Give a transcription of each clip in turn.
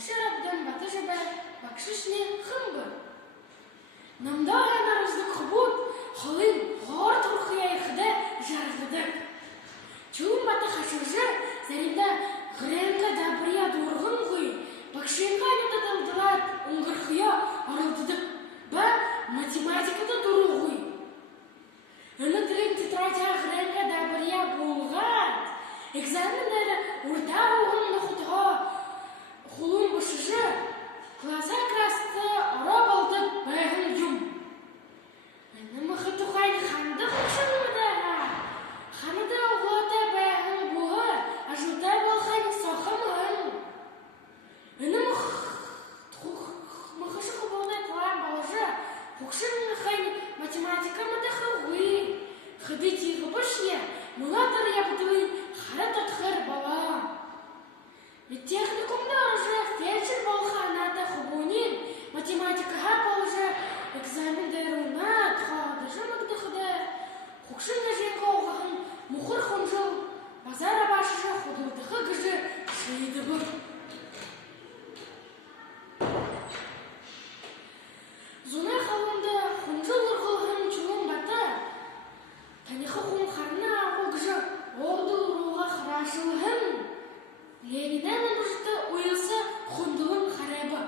Ашарабдан батажаба бакшишне хымбы. Намда нарызды кубут, холын хор турхия ихда жаргыдык. Чум бата хашыржы, заринда гренка дабрия дургын гуй, бакшинга нудадалдылат, унгырхия арылдыдык. Ба математикада дуру гуй. Үні тілін тетрадя гренка дабрия болғат. Экзамендері урта оғын нұқтыға хулун бышыжы, класса красты ора балдық бәғын юм. Үні мұхы тұқайн ханды құшынымыда. Ханыда оғылата бәғын бұғы, ажылда болған соқымығын. Үні мұхышы құбылдай құлан балыжы, құқшын мұхайн математикамыда қылғый. Хыды тиғы бұшне, мұнатыр ябдуын қара тұтқыр бала. Техникумда уже фельдшер болғаната хубунин, математикаға болжы экзамендеруна тұқады жымықтықыды, құқшын әженгі оғағын мұқыр құнжыл, базар абашы құдылдығы күжі шыйды бұр. Зуна қалымды құнжыл ұрғылғын чуын баты, таниқы құн қарына ағыл күжі олды ұруға қырашылығын. Ленинен ұмышты ойылсы құндылың қарайбы.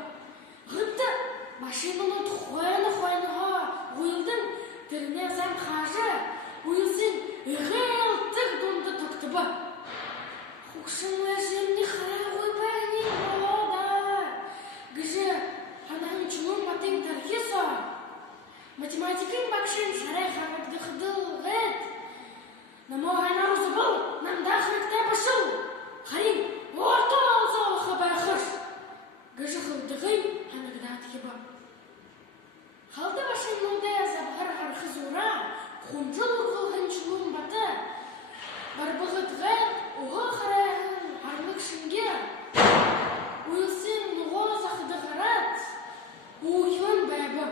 Ғыпты машинаны тұқойны-қойныға ойылдың түріне зәм қажы, ойылсын үғел тұқ дұнды тұқтыбы. Құқшынлы жемні қарай ойбәне болада. Гүжі ханайын чулың батың тархеса. Математикын бақшын сарай қарабды қыдыл ғэд. Намо ғайна розы бұл, намда қырықта башыл. Қарин, орта алса алға байқыш. Гүжі қылдығын ханығдат кеба. Қалды башын мұндай азабғар ғарқы зура, құнжыл ұрғылғын чулың баты. Барбығытғы ұғы қарайғын арлық шынге. Уылсын нұғы зақыды ғарат, ұйын бәбі.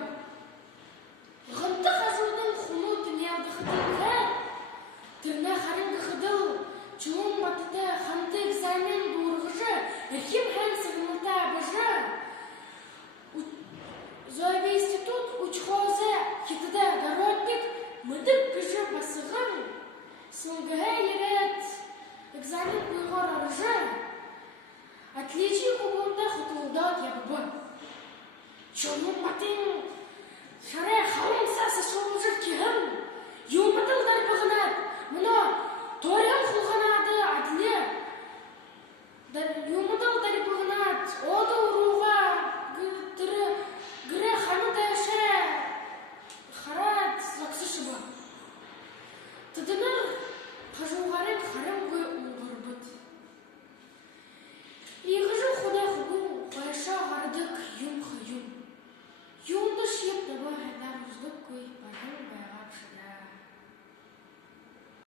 Ғынты қажудың құну дүниялды қыдылғы. Түріне қарын қыдыл, чулың батыды қанты экзамен бұрғыжы, әркем хан сығымылта абыжы. Зоеве институт учхозы кетіді городник мүдік күжі басығын. Сыңғыға ерет экзамен бұйғыр арыжы. Отличий кубында құтылдат ябыбы. Чулың батың шарай қалың сасы шолжыр кеғым. Юмытылдар бұғынат. Мұны торым құлғанады әділі. Юмытыл дарипығына